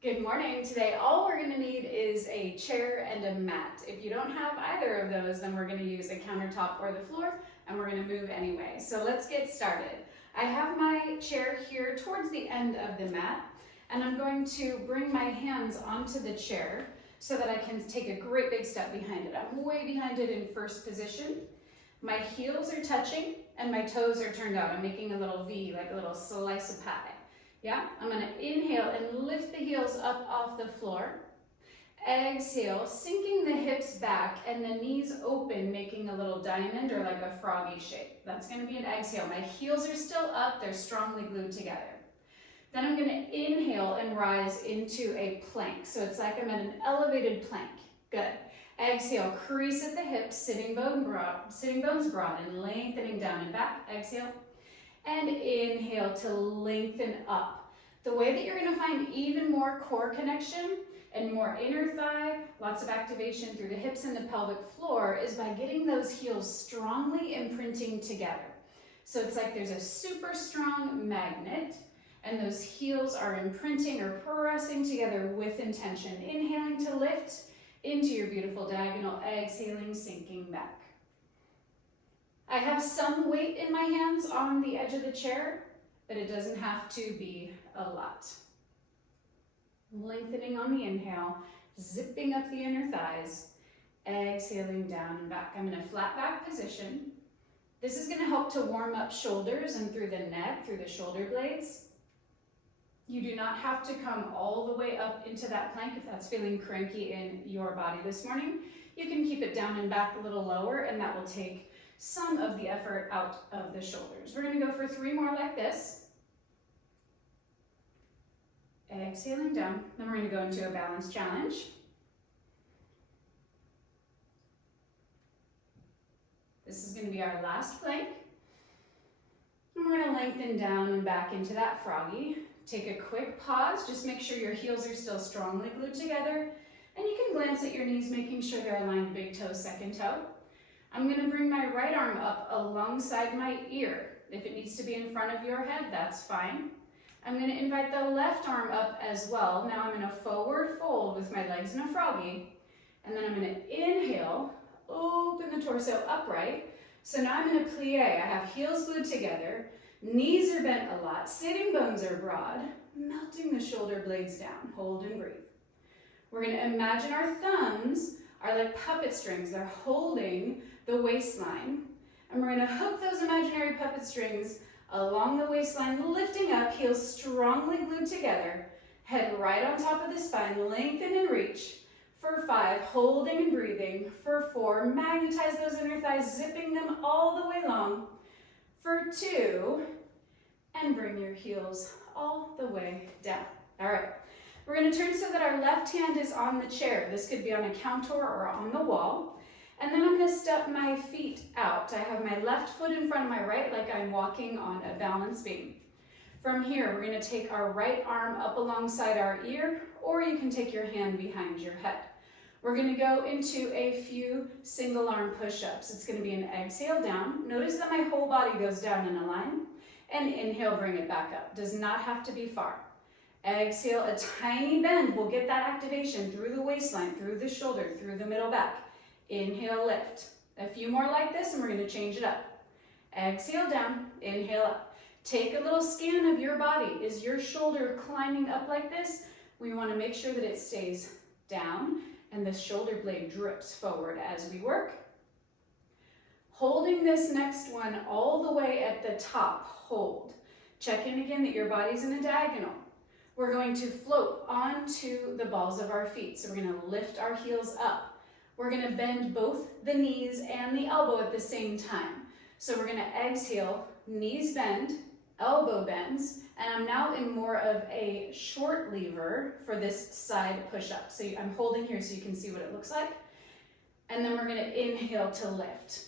Good morning. Today, all we're going to need is a chair and a mat. If you don't have either of those, then we're going to use a countertop or the floor, and we're going to move anyway. So let's get started. I have my chair here towards the end of the mat, and I'm going to bring my hands onto the chair so that I can take a great big step behind it. I'm way behind it in first position. My heels are touching, and my toes are turned out. I'm making a little V, like a little slice of pie. Yeah, I'm gonna inhale and lift the heels up off the floor. Exhale, sinking the hips back and the knees open, making a little diamond or like a froggy shape. That's gonna be an exhale. My heels are still up, they're strongly glued together. Then I'm gonna inhale and rise into a plank. So it's like I'm at an elevated plank. Good. Exhale, crease at the hips, sitting bones broad and lengthening down and back. Exhale. And inhale to lengthen up. The way that you're going to find even more core connection and more inner thigh, lots of activation through the hips and the pelvic floor, is by getting those heels strongly imprinting together. So it's like there's a super strong magnet and those heels are imprinting or pressing together with intention. Inhaling to lift into your beautiful diagonal, exhaling, sinking back. I have some weight in my hands on the edge of the chair, but it doesn't have to be a lot. Lengthening on the inhale, zipping up the inner thighs, exhaling down and back. I'm in a flat back position. This is going to help to warm up shoulders and through the neck, through the shoulder blades. You do not have to come all the way up into that plank if that's feeling cranky in your body this morning. You can keep it down and back a little lower, and that will take some of the effort out of the shoulders. We're going to go for 3 more like this. Exhaling down. Then we're going to go into a balance challenge. This is going to be our last plank. And we're going to lengthen down and back into that froggy. Take a quick pause. Just make sure your heels are still strongly glued together. And you can glance at your knees, making sure they're aligned, big toe, second toe. I'm going to bring my right arm up alongside my ear. If it needs to be in front of your head, that's fine. I'm going to invite the left arm up as well. Now I'm in a forward fold with my legs in a froggy. And then I'm going to inhale, open the torso upright. So now I'm in a plie. I have heels glued together. Knees are bent a lot. Sitting bones are broad. Melting the shoulder blades down. Hold and breathe. We're going to imagine our thumbs are like puppet strings. They're holding the waistline. And we're going to hook those imaginary puppet strings along the waistline, lifting up, heels strongly glued together, head right on top of the spine, lengthen and reach. For 5, holding and breathing. For 4, magnetize those inner thighs, zipping them all the way long. For 2, and bring your heels all the way down. All right. We're going to turn so that our left hand is on the chair. This could be on a counter or on the wall. And then I'm going to step my feet out. I have my left foot in front of my right like I'm walking on a balance beam. From here, we're going to take our right arm up alongside our ear, or you can take your hand behind your head. We're going to go into a few single arm push-ups. It's going to be an exhale down. Notice that my whole body goes down in a line. And inhale, bring it back up. Does not have to be far. Exhale, a tiny bend. We'll get that activation through the waistline, through the shoulder, through the middle back. Inhale, lift. A few more like this, and we're going to change it up. Exhale down, inhale up. Take a little scan of your body. Is your shoulder climbing up like this? We want to make sure that it stays down and the shoulder blade drips forward as we work. Holding this next one all the way at the top, hold. Check in again that your body's in a diagonal. We're going to float onto the balls of our feet. So we're going to lift our heels up. We're going to bend both the knees and the elbow at the same time. So we're going to exhale, knees bend, elbow bends, and I'm now in more of a short lever for this side push-up. So I'm holding here so you can see what it looks like. And then we're going to inhale to lift.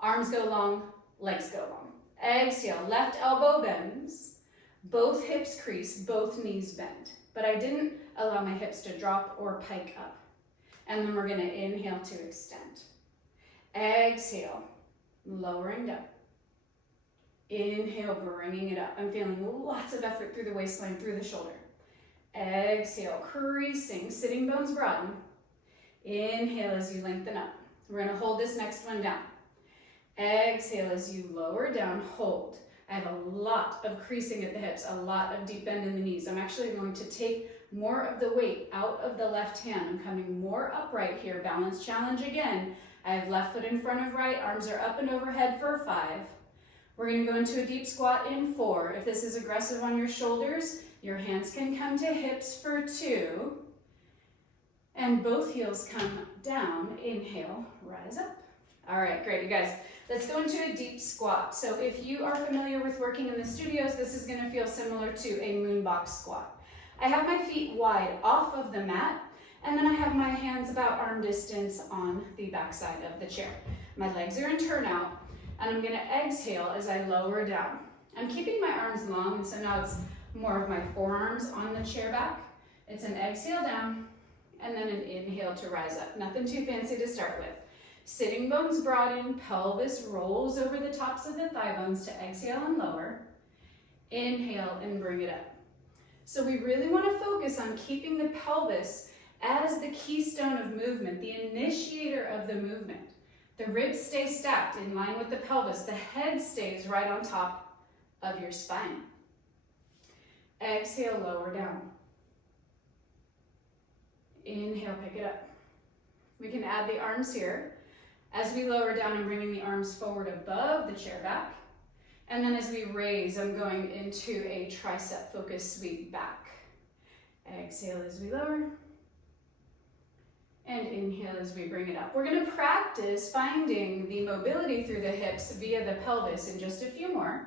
Arms go long, legs go long. Exhale, left elbow bends, both hips crease, both knees bend. But I didn't allow my hips to drop or pike up. And then we're going to inhale to extend. Exhale, lowering down. Inhale, bringing it up. I'm feeling lots of effort through the waistline, through the shoulder. Exhale, creasing, sitting bones broaden. Inhale as you lengthen up. We're gonna hold this next one down. Exhale as you lower down, hold. I have a lot of creasing at the hips, a lot of deep bend in the knees. I'm actually going to take more of the weight out of the left hand. I'm coming more upright here. Balance challenge again. I have left foot in front of right, arms are up and overhead for 5. We're gonna go into a deep squat in 4. If this is aggressive on your shoulders, your hands can come to hips for 2. And both heels come down. Inhale, rise up. All right, great, you guys. Let's go into a deep squat. So if you are familiar with working in the studios, this is gonna feel similar to a moon box squat. I have my feet wide off of the mat, and then I have my hands about arm distance on the back side of the chair. My legs are in turnout, and I'm gonna exhale as I lower down. I'm keeping my arms long, and so now it's more of my forearms on the chair back. It's an exhale down, and then an inhale to rise up. Nothing too fancy to start with. Sitting bones broaden, pelvis rolls over the tops of the thigh bones to exhale and lower. Inhale and bring it up. So we really want to focus on keeping the pelvis as the keystone of movement, the initiator of the movement. The ribs stay stacked in line with the pelvis. The head stays right on top of your spine. Exhale, lower down. Inhale, pick it up. We can add the arms here. As we lower down, I'm bringing the arms forward above the chair back. And then as we raise, I'm going into a tricep focus sweep back. Exhale as we lower. And inhale as we bring it up. We're going to practice finding the mobility through the hips via the pelvis in just a few more.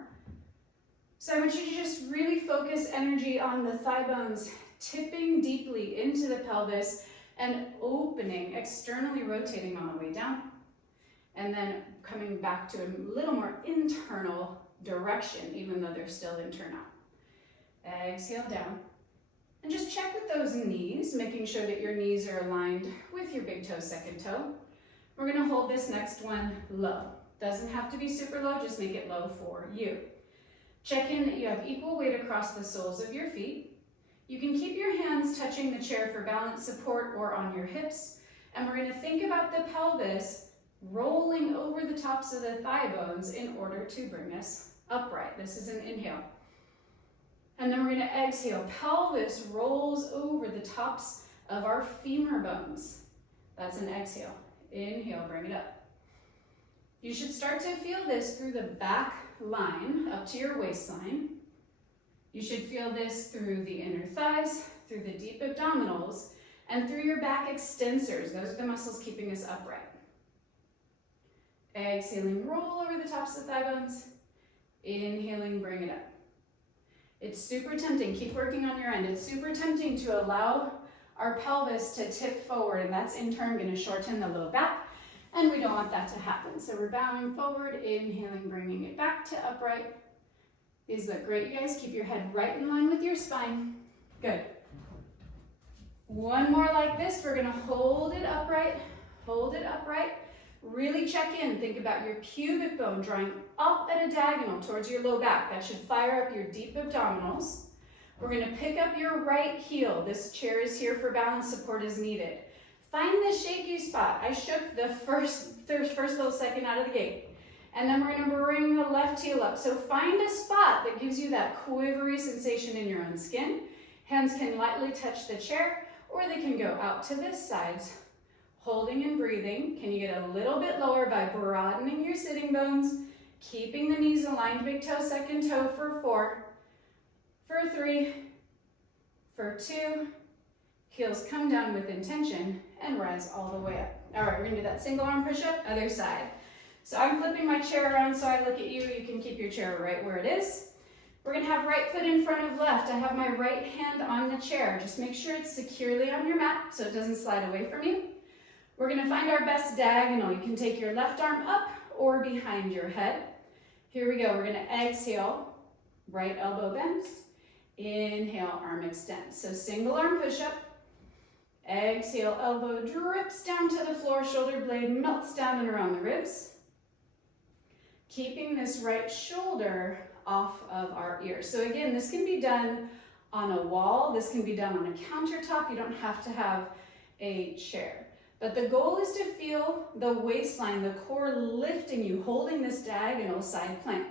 So I want you to just really focus energy on the thigh bones, tipping deeply into the pelvis and opening, externally rotating on the way down. And then coming back to a little more internal direction, even though they're still in turnout. Exhale down. And just check with those knees, making sure that your knees are aligned with your big toe, second toe. We're gonna hold this next one low. Doesn't have to be super low, just make it low for you. Check in that you have equal weight across the soles of your feet. You can keep your hands touching the chair for balance support or on your hips. And we're gonna think about the pelvis rolling over the tops of the thigh bones in order to bring us upright. This is an inhale. And then we're going to exhale. Pelvis rolls over the tops of our femur bones. That's an exhale. Inhale, bring it up. You should start to feel this through the back line up to your waistline. You should feel this through the inner thighs, through the deep abdominals, and through your back extensors. Those are the muscles keeping us upright. Exhaling, roll over the tops of the thigh bones. Inhaling, bring it up. It's super tempting, keep working on your end. It's super tempting to allow our pelvis to tip forward, and that's in turn gonna shorten the low back, and we don't want that to happen. So we're bowing forward, inhaling, bringing it back to upright. These look great, you guys. Keep your head right in line with your spine. Good. One more like this. We're gonna hold it upright, hold it upright. Really check in, think about your pubic bone drawing up at a diagonal towards your low back. That should fire up your deep abdominals. We're gonna pick up your right heel. This chair is here for balance support as needed. Find the shaky spot. I shook the first little second out of the gate. And then we're gonna bring the left heel up. So find a spot that gives you that quivery sensation in your own skin. Hands can lightly touch the chair, or they can go out to the sides. Holding and breathing. Can you get a little bit lower by broadening your sitting bones, keeping the knees aligned, big toe, second toe for 4, for 3, for 2. Heels come down with intention and rise all the way up. All right, we're gonna do that single arm push-up, other side. So I'm flipping my chair around so I look at you. You can keep your chair right where it is. We're gonna have right foot in front of left. I have my right hand on the chair. Just make sure it's securely on your mat so it doesn't slide away from you. We're gonna find our best diagonal. You can take your left arm up or behind your head. Here we go, we're gonna exhale, right elbow bends. Inhale, arm extends. So single arm push-up. Exhale, elbow drips down to the floor, shoulder blade melts down and around the ribs. Keeping this right shoulder off of our ear. So again, this can be done on a wall. This can be done on a countertop. You don't have to have a chair. But the goal is to feel the waistline, the core lifting you, holding this diagonal side plank.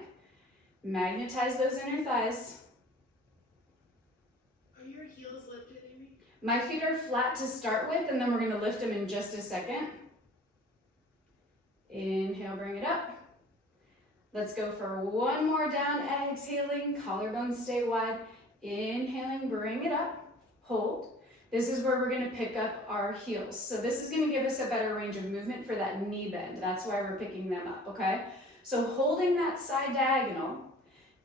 Magnetize those inner thighs. Are your heels lifted, Amy? My feet are flat to start with, and then we're going to lift them in just a second. Inhale, bring it up. Let's go for one more down, exhaling, collarbones stay wide. Inhaling, bring it up, hold. This is where we're going to pick up our heels. So this is going to give us a better range of movement for that knee bend. That's why we're picking them up, okay? So holding that side diagonal,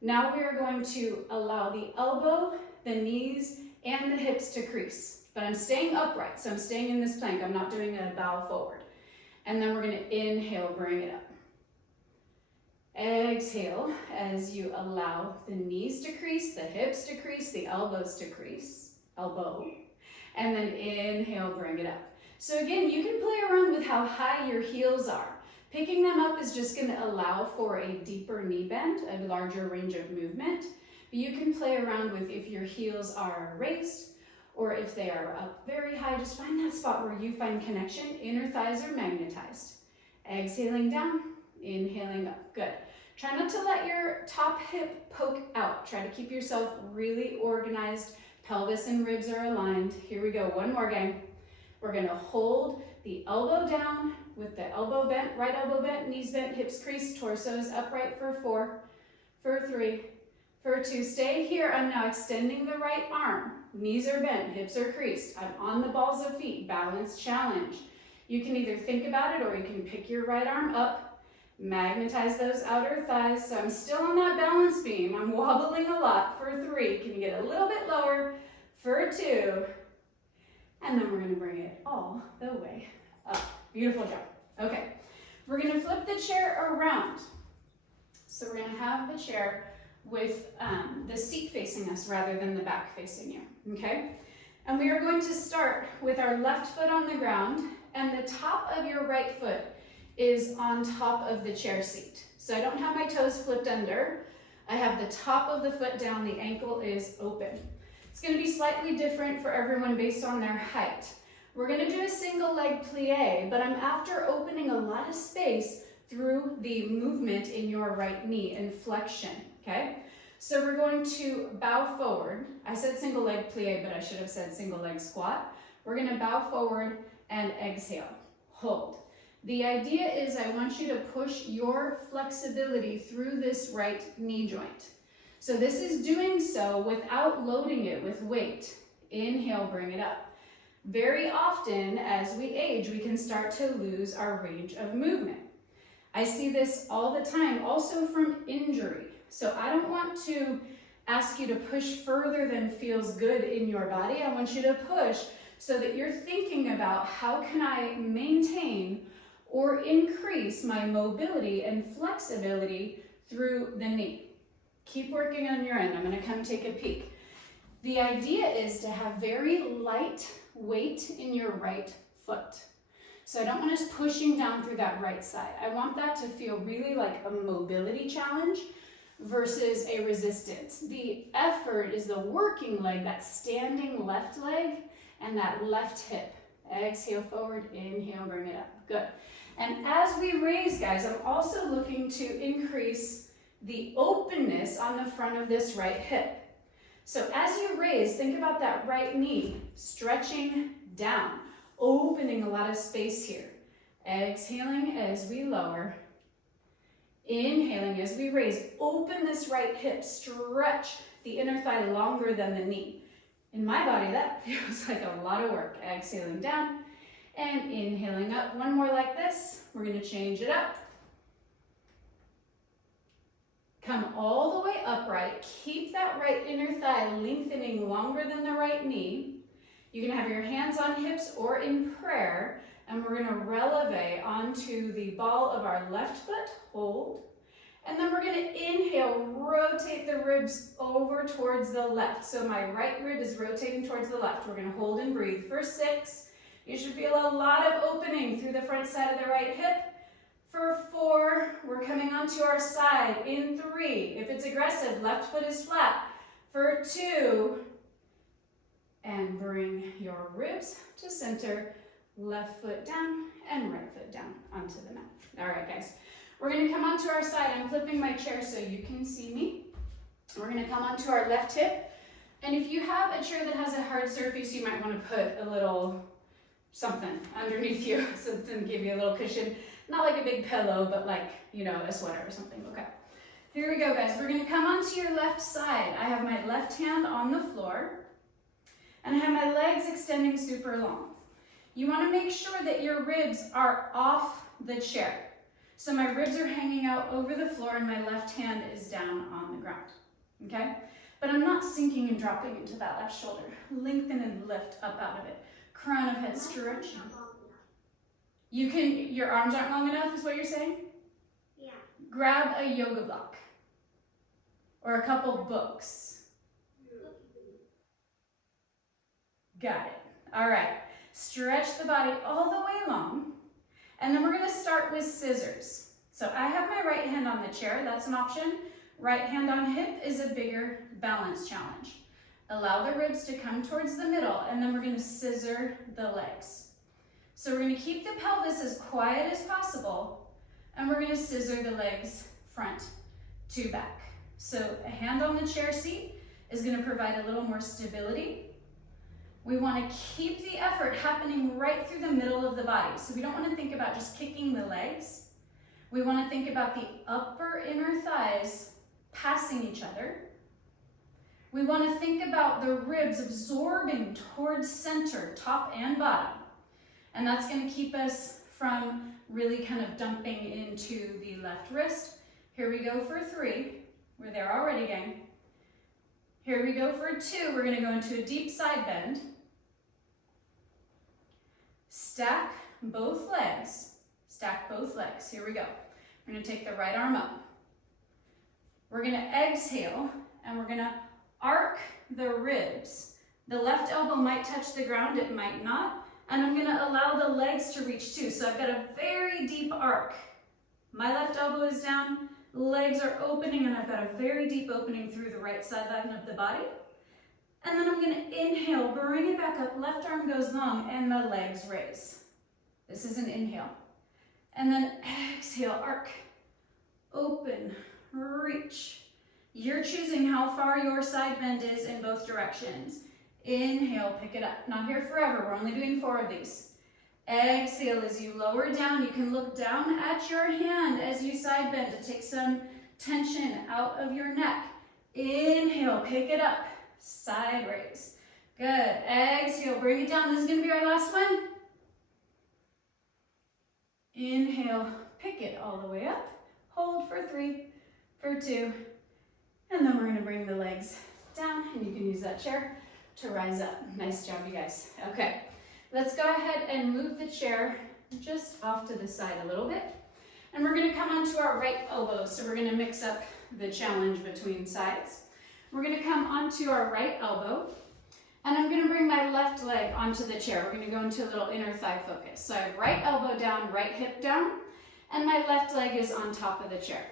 now we are going to allow the elbow, the knees, and the hips to crease. But I'm staying upright, so I'm staying in this plank. I'm not doing a bow forward. And then we're going to inhale, bring it up. Exhale as you allow the knees to crease, the hips to crease, the elbows to crease, elbow. And then inhale, bring it up. So again, you can play around with how high your heels are. Picking them up is just going to allow for a deeper knee bend, a larger range of movement. But you can play around with if your heels are raised or if they are up very high. Just find that spot where you find connection. Inner thighs are magnetized. Exhaling down, inhaling up. Good. Try not to let your top hip poke out. Try to keep yourself really organized. Pelvis and ribs are aligned. Here we go, one more gang. We're gonna hold the elbow down with the elbow bent, right elbow bent, knees bent, hips creased, torso is upright for 4, for 3, for 2. Stay here. I'm now extending the right arm. Knees are bent, hips are creased. I'm on the balls of feet, balance challenge. You can either think about it or you can pick your right arm up. Magnetize those outer thighs. So I'm still on that balance beam. I'm wobbling a lot for 3. Can you get a little bit lower for 2? And then we're going to bring it all the way up. Beautiful job. Okay, we're going to flip the chair around. So we're going to have the chair with the seat facing us rather than the back facing you. Okay? And we are going to start with our left foot on the ground and the top of your right foot is on top of the chair seat. So I don't have my toes flipped under. I have the top of the foot down, the ankle is open. It's going to be slightly different for everyone based on their height. We're going to do a single leg plie, but I'm after opening a lot of space through the movement in your right knee and flexion, okay? So we're going to bow forward. I said single leg plie, but I should have said single leg squat. We're going to bow forward and exhale, hold. The idea is I want you to push your flexibility through this right knee joint. So this is doing so without loading it with weight. Inhale, bring it up. Very often as we age, we can start to lose our range of movement. I see this all the time, also from injury. So I don't want to ask you to push further than feels good in your body. I want you to push so that you're thinking about how can I maintain or increase my mobility and flexibility through the knee. Keep working on your end. I'm going to come take a peek. The idea is to have very light weight in your right foot. So I don't want us pushing down through that right side. I want that to feel really like a mobility challenge versus a resistance. The effort is the working leg, that standing left leg, and that left hip. Exhale forward, inhale, bring it up. Good. And as we raise, guys, I'm also looking to increase the openness on the front of this right hip. So as you raise, think about that right knee stretching down, opening a lot of space here. Exhaling as we lower. Inhaling as we raise. Open this right hip, stretch the inner thigh longer than the knee. In my body, that feels like a lot of work. Exhaling down. And inhaling up. One more like this. We're going to change it up. Come all the way upright. Keep that right inner thigh lengthening longer than the right knee. You can have your hands on hips or in prayer. And we're going to releve onto the ball of our left foot. Hold. And then we're going to inhale, rotate the ribs over towards the left. So my right rib is rotating towards the left. We're going to hold and breathe for 6. You should feel a lot of opening through the front side of the right hip. For 4, we're coming onto our side. In 3, if it's aggressive, left foot is flat. For 2, And bring your ribs to center, left foot down and right foot down onto the mat. All right, guys. We're gonna come onto our side. I'm flipping my chair so you can see me. We're gonna come onto our left hip. And if you have a chair that has a hard surface, you might wanna put a little something underneath you, something to give you a little cushion. Not like a big pillow, but like, you know, a sweater or something, okay. Here we go, guys. We're gonna come onto your left side. I have my left hand on the floor, and I have my legs extending super long. You wanna make sure that your ribs are off the chair. So my ribs are hanging out over the floor and my left hand is down on the ground, okay? But I'm not sinking and dropping into that left shoulder. Lengthen and lift up out of it. Crown of head stretching. You can, your arms aren't long enough is what you're saying? Yeah. Grab a yoga block or a couple books. Got it. All right. Stretch the body all the way long. And then we're going to start with scissors. So I have my right hand on the chair. That's an option. Right hand on hip is a bigger balance challenge. Allow the ribs to come towards the middle, and then we're going to scissor the legs. So we're going to keep the pelvis as quiet as possible, and we're going to scissor the legs front to back. So a hand on the chair seat is going to provide a little more stability. We want to keep the effort happening right through the middle of the body. So we don't want to think about just kicking the legs. We want to think about the upper inner thighs passing each other. We want to think about the ribs absorbing towards center, top and bottom. And that's going to keep us from really kind of dumping into the left wrist. Here we go for 3. We're there already, gang. Here we go for 2. We're going to go into a deep side bend. Stack both legs. Stack both legs. Here we go. We're going to take the right arm up. We're going to exhale, and we're going to arc the ribs. The left elbow might touch the ground, it might not. And I'm going to allow the legs to reach too. So I've got a very deep arc. My left elbow is down, legs are opening, and I've got a very deep opening through the right sideline of the body. And then I'm going to inhale, bring it back up, left arm goes long, and the legs raise. This is an inhale. And then exhale, arc, open, reach. You're choosing how far your side bend is in both directions. Inhale, pick it up. Not here forever, we're only doing 4 of these. Exhale as you lower down. You can look down at your hand as you side bend to take some tension out of your neck. Inhale, pick it up. Side raise. Good. Exhale, bring it down. This is going to be our last one. Inhale, pick it all the way up. Hold for 3, for 2. And then we're going to bring the legs down, and you can use that chair to rise up. Nice job, you guys. Okay, let's go ahead and move the chair just off to the side a little bit. And we're going to come onto our right elbow. So we're going to mix up the challenge between sides. We're going to come onto our right elbow, and I'm going to bring my left leg onto the chair. We're going to go into a little inner thigh focus. So I have right elbow down, right hip down, and my left leg is on top of the chair.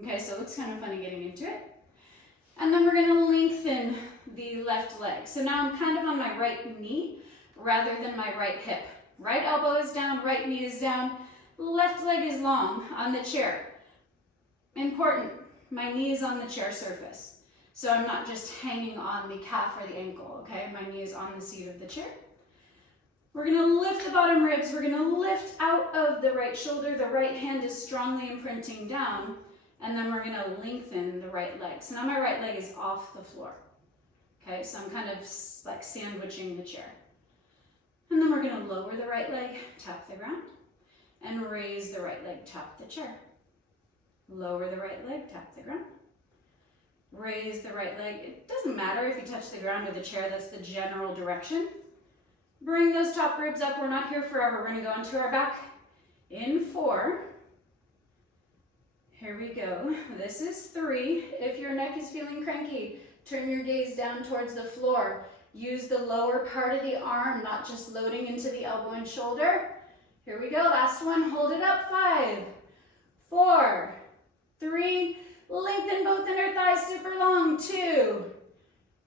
Okay, so it looks kind of funny getting into it. And then we're going to lengthen the left leg. So now I'm kind of on my right knee rather than my right hip. Right elbow is down, right knee is down, left leg is long on the chair. Important, my knee is on the chair surface. So I'm not just hanging on the calf or the ankle, okay? My knee is on the seat of the chair. We're gonna lift the bottom ribs. We're gonna lift out of the right shoulder. The right hand is strongly imprinting down. And then we're gonna lengthen the right leg. So now my right leg is off the floor. Okay, so I'm kind of like sandwiching the chair. And then we're gonna lower the right leg, tap the ground, and raise the right leg, tap the chair. Lower the right leg, tap the ground. Raise the right leg. It doesn't matter if you touch the ground or the chair, that's the general direction. Bring those top ribs up. We're not here forever. We're gonna go onto our back in 4. Here we go. This is 3. If your neck is feeling cranky, turn your gaze down towards the floor. Use the lower part of the arm, not just loading into the elbow and shoulder. Here we go. Last one. Hold it up. 5, 4, 3. Lengthen both inner thighs super long. 2.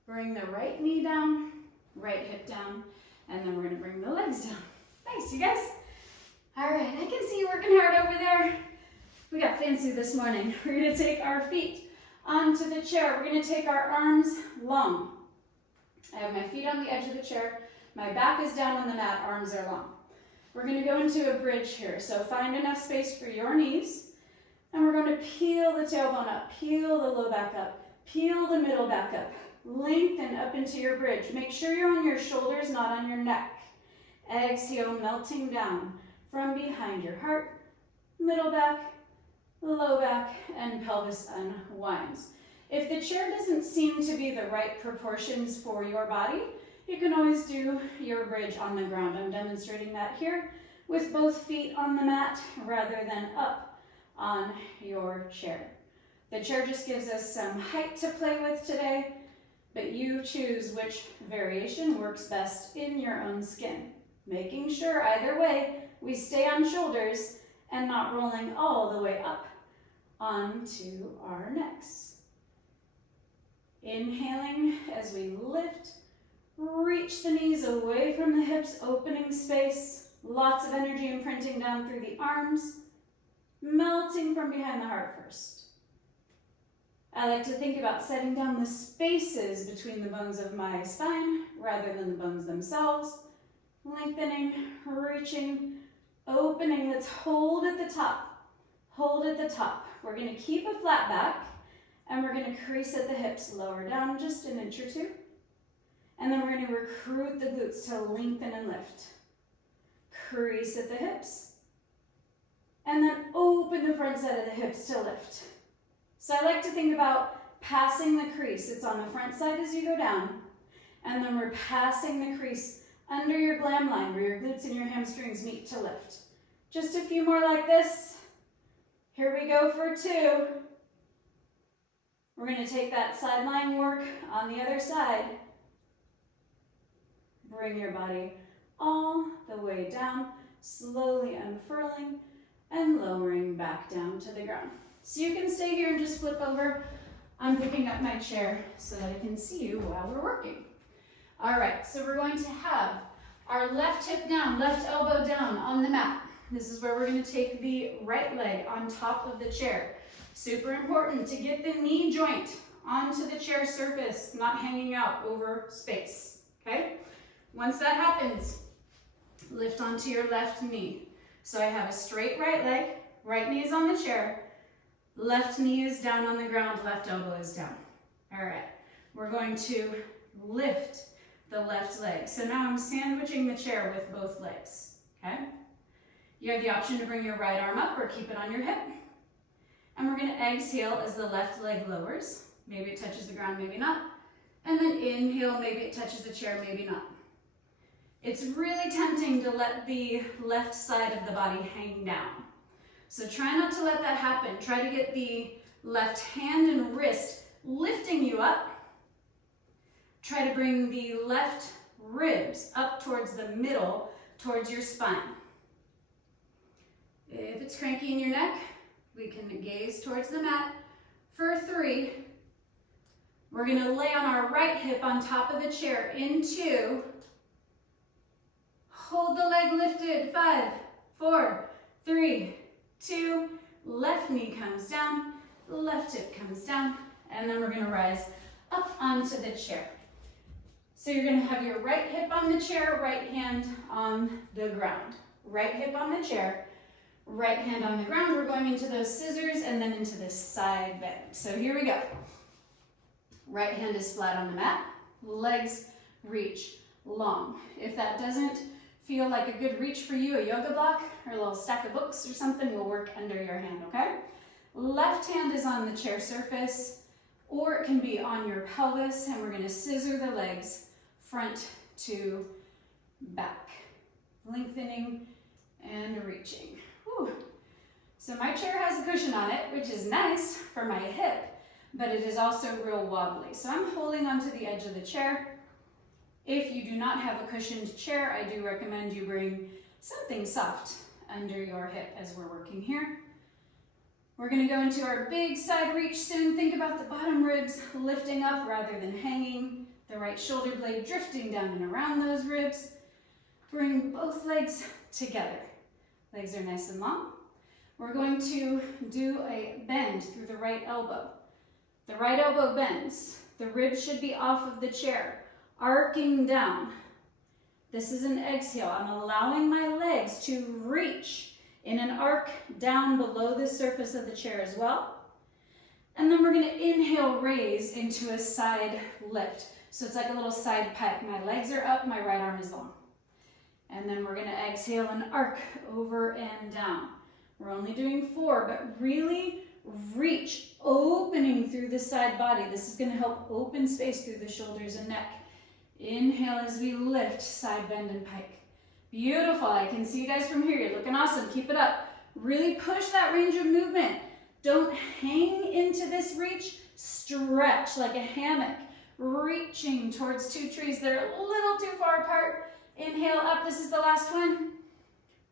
Bring the right knee down. right hip down, and then we're gonna bring the legs down. Nice, you guys. All right, I can see you working hard over there. We got fancy this morning. We're gonna take our feet onto the chair. We're gonna take our arms long. I have my feet on the edge of the chair. My back is down on the mat, arms are long. We're gonna go into a bridge here. So find enough space for your knees, and we're going to peel the tailbone up, peel the low back up, peel the middle back up, lengthen up into your bridge. Make sure you're on your shoulders, not on your neck. Exhale, melting down from behind your heart, middle back, low back, and pelvis unwinds. If the chair doesn't seem to be the right proportions for your body, you can always do your bridge on the ground. I'm demonstrating that here with both feet on the mat rather than up on your chair. The chair just gives us some height to play with today, but you choose which variation works best in your own skin. Making sure either way we stay on shoulders and not rolling all the way up onto our necks. Inhaling as we lift, reach the knees away from the hips, opening space, lots of energy imprinting down through the arms, melting from behind the heart first. I like to think about setting down the spaces between the bones of my spine rather than the bones themselves. Lengthening, reaching, opening. Let's hold at the top. Hold at the top. We're going to keep a flat back, and we're going to crease at the hips, lower down just an inch or two. And then we're going to recruit the glutes to lengthen and lift. Crease at the hips. And then open the front side of the hips to lift. So I like to think about passing the crease. It's on the front side as you go down. And then we're passing the crease under your glam line where your glutes and your hamstrings meet to lift. Just a few more like this. Here we go for 2. We're going to take that side line work on the other side. Bring your body all the way down, slowly unfurling and lowering back down to the ground. So you can stay here and just flip over. I'm picking up my chair so that I can see you while we're working. All right, so we're going to have our left hip down, left elbow down on the mat. This is where we're going to take the right leg on top of the chair. Super important to get the knee joint onto the chair surface, not hanging out over space, okay? Once that happens, lift onto your left knee. So I have a straight right leg, right knee is on the chair, left knee is down on the ground, left elbow is down. All right, we're going to lift the left leg. So now I'm sandwiching the chair with both legs, okay? You have the option to bring your right arm up or keep it on your hip. And we're gonna exhale as the left leg lowers. Maybe it touches the ground, maybe not. And then inhale, maybe it touches the chair, maybe not. It's really tempting to let the left side of the body hang down. So try not to let that happen. Try to get the left hand and wrist lifting you up. Try to bring the left ribs up towards the middle, towards your spine. If it's cranky in your neck, we can gaze towards the mat. For 3, we're gonna lay on our right hip on top of the chair in 2. Hold the leg lifted, 5, 4, 3, 2. Left knee comes down, left hip comes down, and then we're gonna rise up onto the chair. So you're gonna have your right hip on the chair, right hand on the ground. Right hip on the chair, right hand on the ground. We're going into those scissors and then into this side bend. So here we go. Right hand is flat on the mat, legs reach long. If that doesn't feel like a good reach for you, a yoga block or a little stack of books or something will work under your hand, okay? Left hand is on the chair surface, or it can be on your pelvis, and we're gonna scissor the legs front to back, lengthening and reaching. Whew. So my chair has a cushion on it, which is nice for my hip, but it is also real wobbly. So I'm holding onto the edge of the chair. If you do not have a cushioned chair, I do recommend you bring something soft under your hip as we're working here. We're gonna go into our big side reach soon. Think about the bottom ribs lifting up rather than hanging. The right shoulder blade drifting down and around those ribs. Bring both legs together. Legs are nice and long. We're going to do a bend through the right elbow. The right elbow bends. The ribs should be off of the chair, arcing down. This is an exhale. I'm allowing my legs to reach in an arc down below the surface of the chair as well. And then we're going to inhale, raise into a side lift. So it's like a little side pike. My legs are up, my right arm is long. And then we're going to exhale and arc over and down. We're only doing 4, but really reach, opening through the side body. This is going to help open space through the shoulders and neck. Inhale as we lift, side bend and pike. Beautiful. I can see you guys from here. You're looking awesome. Keep it up. Really push that range of movement. Don't hang into this reach. Stretch like a hammock, reaching towards 2 trees that are a little too far apart. Inhale up. This is the last one.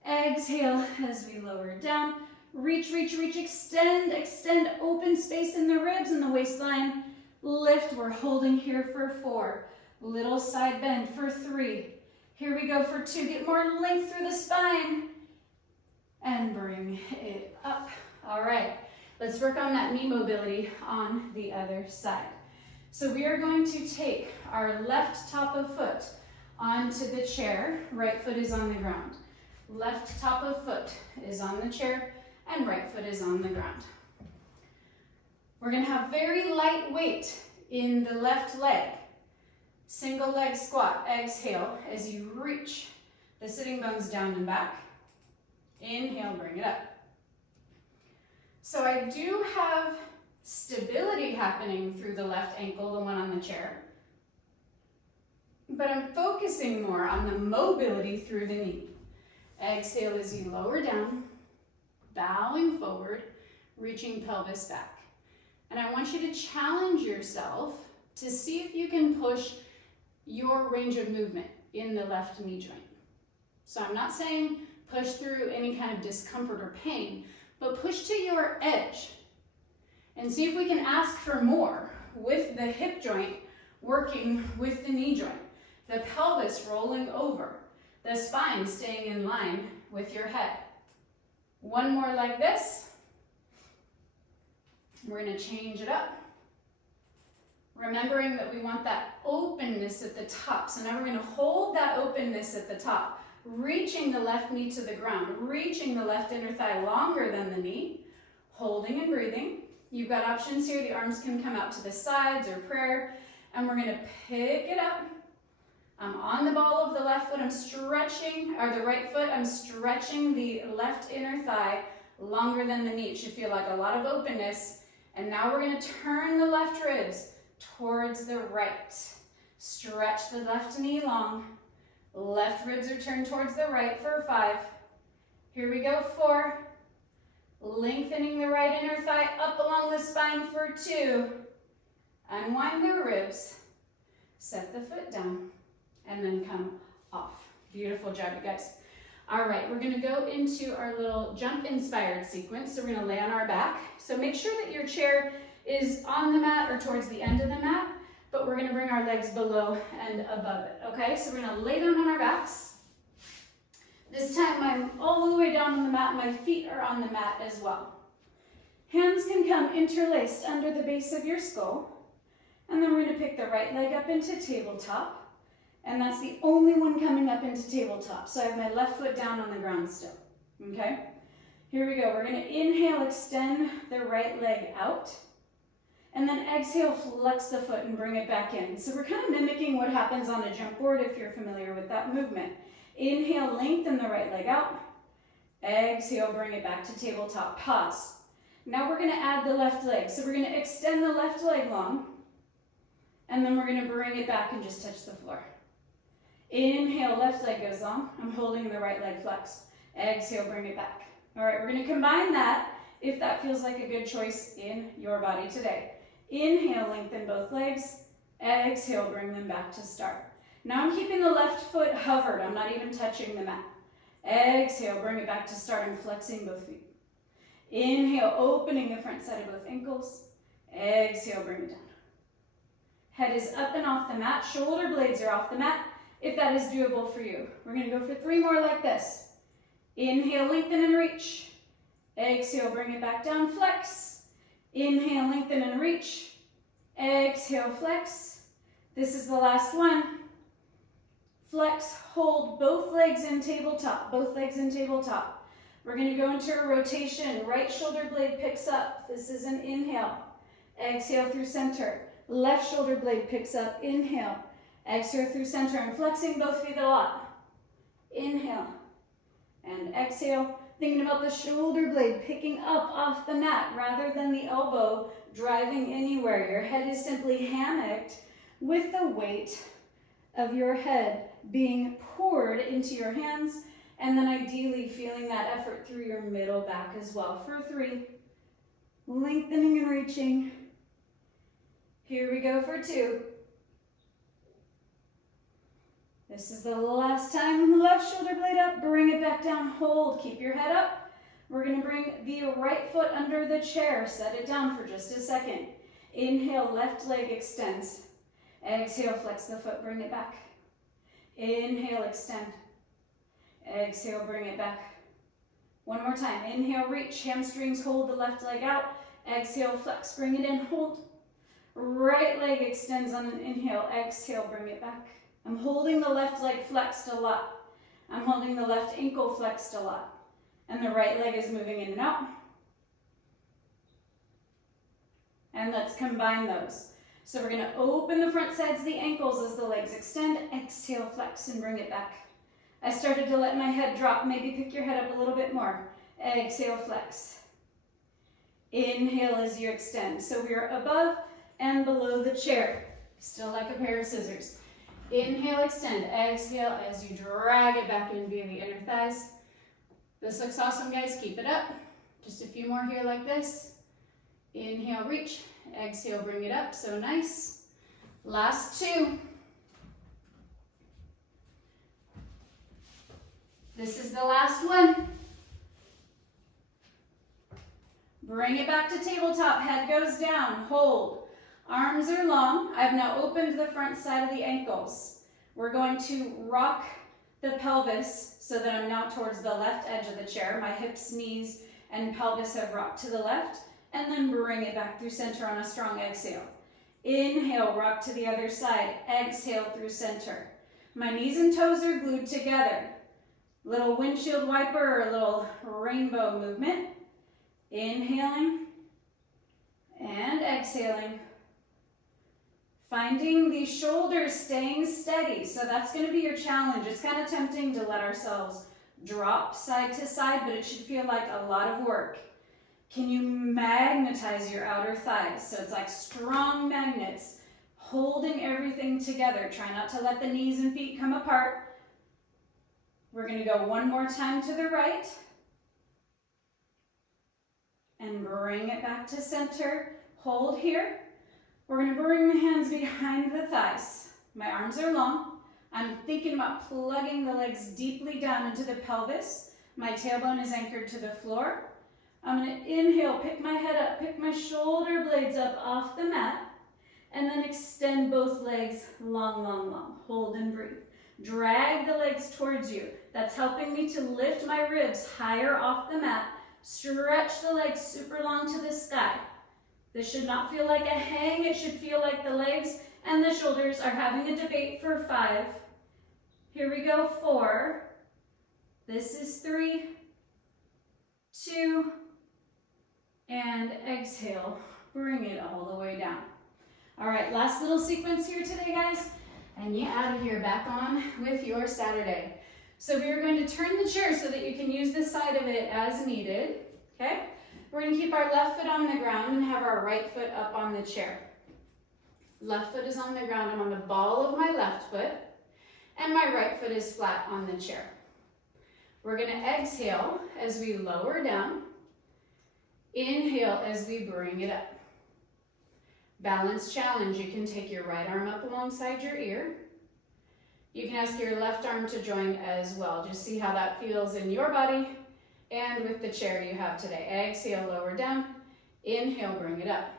Exhale as we lower down. Reach, reach, reach, extend, extend, open space in the ribs and the waistline. Lift, we're holding here for 4. Little side bend for 3. Here we go for 2. Get more length through the spine. And bring it up. All right, let's work on that knee mobility on the other side. So we are going to take our left top of foot onto the chair. Right foot is on the ground. Left top of foot is on the chair and right foot is on the ground. We're going to have very light weight in the left leg. Single leg squat. Exhale as you reach the sitting bones down and back. Inhale, bring it up. So I do have stability happening through the left ankle, the one on the chair. But I'm focusing more on the mobility through the knee. Exhale as you lower down, bowing forward, reaching pelvis back. And I want you to challenge yourself to see if you can push your range of movement in the left knee joint. So I'm not saying push through any kind of discomfort or pain, but push to your edge and see if we can ask for more with the hip joint working with the knee joint, the pelvis rolling over, the spine staying in line with your head. One more like this. We're going to change it up. Remembering that we want that openness at the top. So now we're going to hold that openness at the top, reaching the left knee to the ground, reaching the left inner thigh longer than the knee, holding and breathing. You've got options here. The arms can come out to the sides or prayer, and we're going to pick it up. I'm on the ball of the left foot. I'm stretching, or the right foot. I'm stretching the left inner thigh longer than the knee. It should feel like a lot of openness. And now we're going to turn the left ribs towards the right. Stretch the left knee long. Left ribs are turned towards the right for 5. Here we go, 4. Lengthening the right inner thigh up along the spine for 2. Unwind the ribs. Set the foot down. And then come off. Beautiful job, you guys. All right, we're gonna go into our little jump inspired sequence. So we're gonna lay on our back. So make sure that your chair is on the mat or towards the end of the mat, but we're gonna bring our legs below and above it, okay? So we're gonna lay down on our backs. This time I'm all the way down on the mat. My feet are on the mat as well. Hands can come interlaced under the base of your skull. And then we're gonna pick the right leg up into tabletop. And that's the only one coming up into tabletop. So I have my left foot down on the ground still, okay? Here we go. We're gonna inhale, extend the right leg out. And then exhale, flex the foot and bring it back in. So we're kind of mimicking what happens on a jump board if you're familiar with that movement. Inhale, lengthen the right leg out. Exhale, bring it back to tabletop. Pause. Now we're gonna add the left leg. So we're gonna extend the left leg long. And then we're gonna bring it back and just touch the floor. Inhale, left leg goes long. I'm holding the right leg flexed. Exhale, bring it back. All right, we're gonna combine that if that feels like a good choice in your body today. Inhale, lengthen both legs. Exhale, bring them back to start. Now I'm keeping the left foot hovered. I'm not even touching the mat. Exhale, bring it back to start. I'm flexing both feet. Inhale, opening the front side of both ankles. Exhale, bring it down. Head is up and off the mat. Shoulder blades are off the mat, if that is doable for you. We're going to go for 3 more like this. Inhale, lengthen and reach. Exhale, bring it back down, flex. Inhale, lengthen and reach. Exhale, flex. This is the last one. Flex, hold both legs in tabletop, both legs in tabletop. We're going to go into a rotation. Right shoulder blade picks up. This is an inhale. Exhale through center. Left shoulder blade picks up. Inhale. Exhale through center. I'm flexing both feet a lot. Inhale. And exhale. Thinking about the shoulder blade picking up off the mat rather than the elbow driving anywhere. Your head is simply hammocked with the weight of your head being poured into your hands, and then ideally feeling that effort through your middle back as well. For 3, lengthening and reaching. Here we go for 2. This is the last time. Left shoulder blade up, bring it back down, hold, keep your head up. We're gonna bring the right foot under the chair, set it down for just a second. Inhale, left leg extends. Exhale, flex the foot, bring it back. Inhale, extend. Exhale, bring it back. One more time. Inhale, reach, hamstrings, hold the left leg out. Exhale, flex, bring it in, hold. Right leg extends on an inhale. Exhale, bring it back. I'm holding the left leg flexed a lot. I'm holding the left ankle flexed a lot. And the right leg is moving in and out. And let's combine those. So we're going to open the front sides of the ankles as the legs extend. Exhale, flex, and bring it back. I started to let my head drop. Maybe pick your head up a little bit more. Exhale, flex. Inhale as you extend. So we are above and below the chair. Still like a pair of scissors. Inhale, extend. Exhale as you drag it back in via the inner thighs. This looks awesome, guys. Keep it up. Just a few more here like this. Inhale, reach. Exhale, bring it up. So nice. Last 2. This is the last one. Bring it back to tabletop. Head goes down. Hold. Arms are long. I've now opened the front side of the ankles. We're going to rock the pelvis so that I'm now towards the left edge of the chair. My hips, knees, and pelvis have rocked to the left. And then bring it back through center on a strong exhale. Inhale, rock to the other side. Exhale through center. My knees and toes are glued together. Little windshield wiper or little rainbow movement. Inhaling and exhaling. Finding the shoulders staying steady. So that's going to be your challenge. It's kind of tempting to let ourselves drop side to side, but it should feel like a lot of work. Can you magnetize your outer thighs? So it's like strong magnets holding everything together. Try not to let the knees and feet come apart. We're going to go one more time to the right. And bring it back to center. Hold here. We're going to bring the hands behind the thighs. My arms are long. I'm thinking about plugging the legs deeply down into the pelvis. My tailbone is anchored to the floor. I'm going to inhale, pick my head up, pick my shoulder blades up off the mat, and then extend both legs long, long, long. Hold and breathe. Drag the legs towards you. That's helping me to lift my ribs higher off the mat. Stretch the legs super long to the sky. This should not feel like a hang. It should feel like the legs and the shoulders are having a debate for 5. Here we go, 4. This is 3, 2, and exhale. Bring it all the way down. All right, last little sequence here today, guys. And you out of here, back on with your Saturday. So we are going to turn the chair so that you can use this side of it as needed, okay? We're going to keep our left foot on the ground and have our right foot up on the chair. Left foot is on the ground. I'm on the ball of my left foot, and my right foot is flat on the chair. We're going to exhale as we lower down. Inhale as we bring it up. Balance challenge. You can take your right arm up alongside your ear. You can ask your left arm to join as well. Just see how that feels in your body and with the chair you have today. Exhale, lower down. Inhale, bring it up.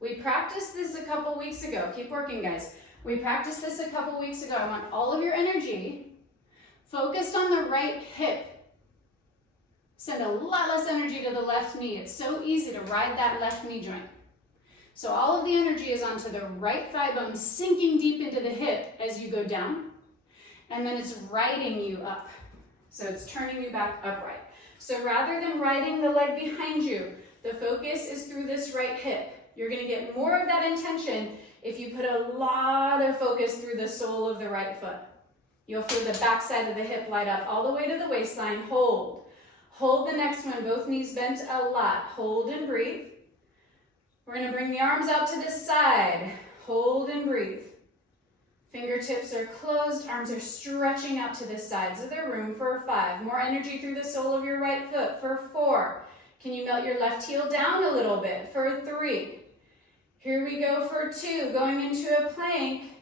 We practiced this a couple weeks ago. Keep working, guys. We practiced this a couple weeks ago. I want all of your energy focused on the right hip. Send a lot less energy to the left knee. It's so easy to ride that left knee joint. So all of the energy is onto the right thigh bone, sinking deep into the hip as you go down. And then it's riding you up. So it's turning you back upright. So rather than riding the leg behind you, the focus is through this right hip. You're going to get more of that intention if you put a lot of focus through the sole of the right foot. You'll feel the back side of the hip light up all the way to the waistline. Hold. Hold the next one. Both knees bent a lot. Hold and breathe. We're going to bring the arms out to the side. Hold and breathe. Fingertips are closed. Arms are stretching out to the sides of their room for 5. More energy through the sole of your right foot for 4. Can you melt your left heel down a little bit for 3? Here we go for 2, going into a plank.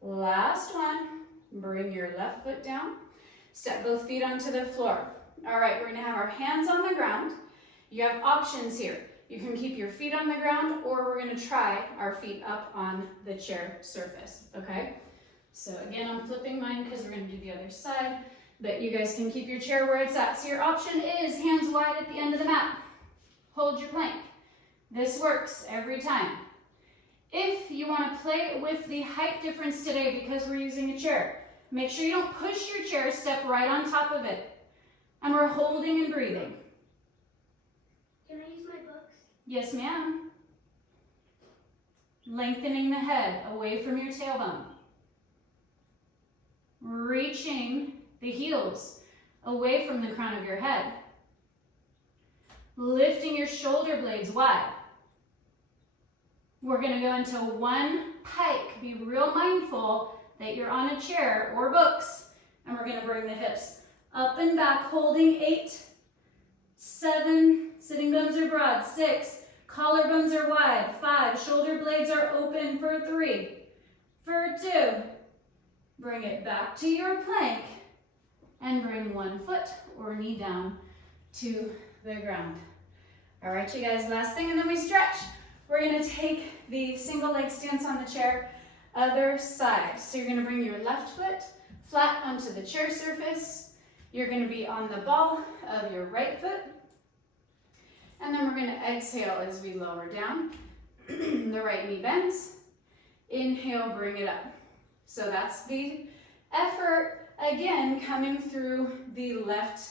Last one. Bring your left foot down. Step both feet onto the floor. All right, we're going to have our hands on the ground. You have options here. You can keep your feet on the ground, or we're going to try our feet up on the chair surface, okay? So again, I'm flipping mine because we're going to do the other side, but you guys can keep your chair where it's at. So your option is hands wide at the end of the mat. Hold your plank. This works every time. If you want to play with the height difference today because we're using a chair, make sure you don't push your chair, step right on top of it. And we're holding and breathing. Can I use my books? Yes, ma'am. Lengthening the head away from your tailbone. Reaching the heels away from the crown of your head. Lifting your shoulder blades wide. We're going to go into one pike. Be real mindful that you're on a chair or books. And we're going to bring the hips up and back, holding 8, 7, sitting bones are broad, 6, collarbones are wide, 5, shoulder blades are open for 3, for 2. Bring it back to your plank and bring one foot or knee down to the ground. All right, you guys, last thing, and then we stretch. We're going to take the single leg stance on the chair, other side. So you're going to bring your left foot flat onto the chair surface. You're going to be on the ball of your right foot. And then we're going to exhale as we lower down. The right knee bends. Inhale, bring it up. So that's the effort, again, coming through the left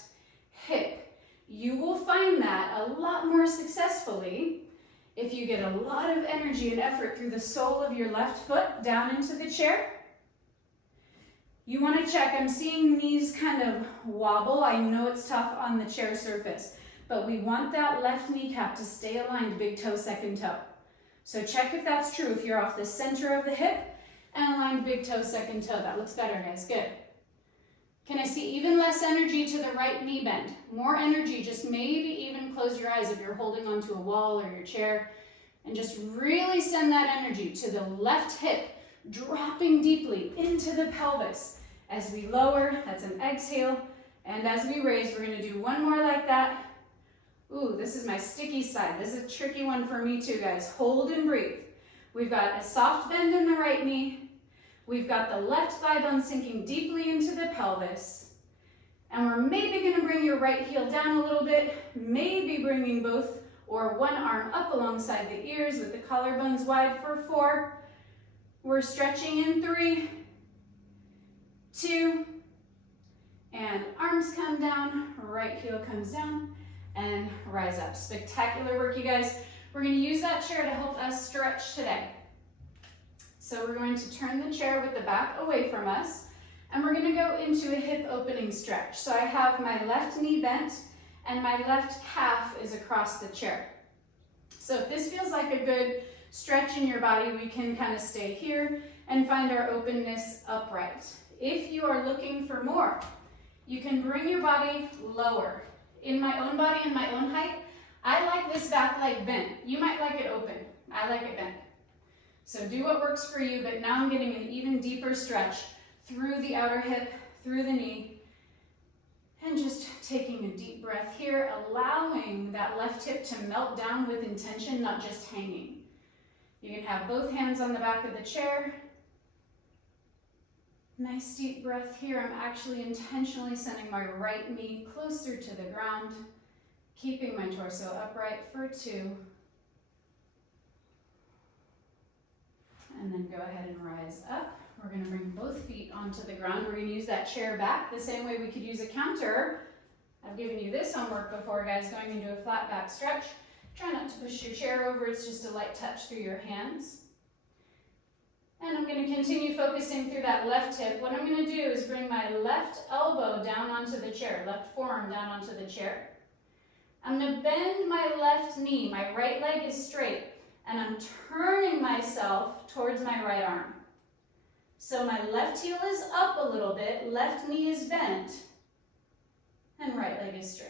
hip. You will find that a lot more successfully if you get a lot of energy and effort through the sole of your left foot down into the chair. You want to check, I'm seeing knees kind of wobble. I know it's tough on the chair surface, but we want that left kneecap to stay aligned, big toe, second toe. So check if that's true. If you're off the center of the hip and aligned big toe, second toe. That looks better, guys. Good. Can I see even less energy to the right knee bend? More energy, just maybe even close your eyes if you're holding onto a wall or your chair, and just really send that energy to the left hip, dropping deeply into the pelvis. As we lower, that's an exhale, and as we raise, we're going to do one more like that. Ooh, this is my sticky side. This is a tricky one for me too, guys. Hold and breathe. We've got a soft bend in the right knee. We've got the left thigh bone sinking deeply into the pelvis. And we're maybe going to bring your right heel down a little bit, maybe bringing both or one arm up alongside the ears with the collarbones wide for 4. We're stretching in 3, 2, and arms come down, right heel comes down, and rise up. Spectacular work, you guys. We're going to use that chair to help us stretch today. So we're going to turn the chair with the back away from us, and we're going to go into a hip opening stretch. So I have my left knee bent, and my left calf is across the chair. So if this feels like a good stretch in your body, we can kind of stay here and find our openness upright. If you are looking for more, you can bring your body lower. In my own body and my own height, I like this back leg bent. You might like it open. I like it bent. So do what works for you, but now I'm getting an even deeper stretch through the outer hip, through the knee, and just taking a deep breath here, allowing that left hip to melt down with intention, not just hanging. You can have both hands on the back of the chair. Nice deep breath here. I'm actually intentionally sending my right knee closer to the ground, keeping my torso upright for 2. And then go ahead and rise up. We're going to bring both feet onto the ground. We're going to use that chair back the same way we could use a counter. I've given you this homework before, guys, going into a flat back stretch. Try not to push your chair over. It's just a light touch through your hands. And I'm going to continue focusing through that left hip. What I'm going to do is bring my left elbow down onto the chair, left forearm down onto the chair. I'm going to bend my left knee. My right leg is straight, and I'm turning myself towards my right arm. So my left heel is up a little bit, left knee is bent, and right leg is straight.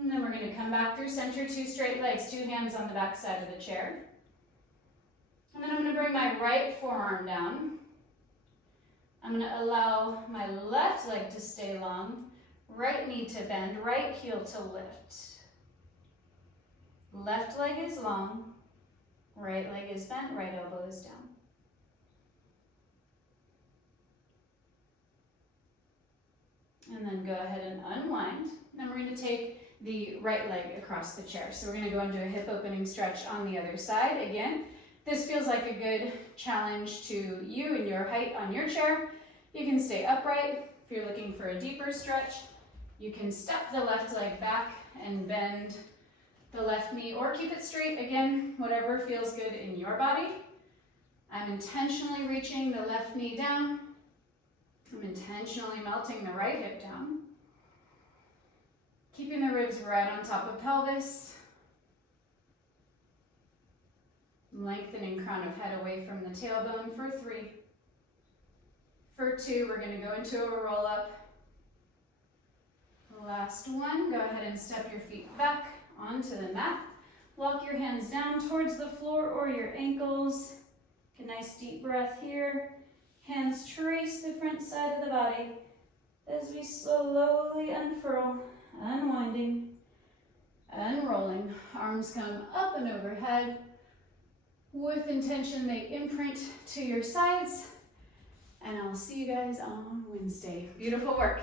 And then we're going to come back through center, 2 straight legs, 2 hands on the back side of the chair. And then I'm going to bring my right forearm down. I'm going to allow my left leg to stay long, right knee to bend, right heel to lift. Left leg is long, right leg is bent, right elbow is down. And then go ahead and unwind. Then we're going to take the right leg across the chair. So we're going to go into a hip opening stretch on the other side. Again, this feels like a good challenge to you and your height on your chair. You can stay upright. If you're looking for a deeper stretch, you can step the left leg back and bend the left knee, or keep it straight. Again, whatever feels good in your body. I'm intentionally reaching the left knee down. I'm intentionally melting the right hip down. Keeping the ribs right on top of pelvis. Lengthening crown of head away from the tailbone for 3. For 2, we're going to go into a roll up. Last one, go ahead and step your feet back onto the mat. Walk your hands down towards the floor or your ankles. Take a nice deep breath here. Hands trace the front side of the body as we slowly unfurl, unwinding, unrolling. Arms come up and overhead. With intention, they imprint to your sides. And I'll see you guys on Wednesday. Beautiful work.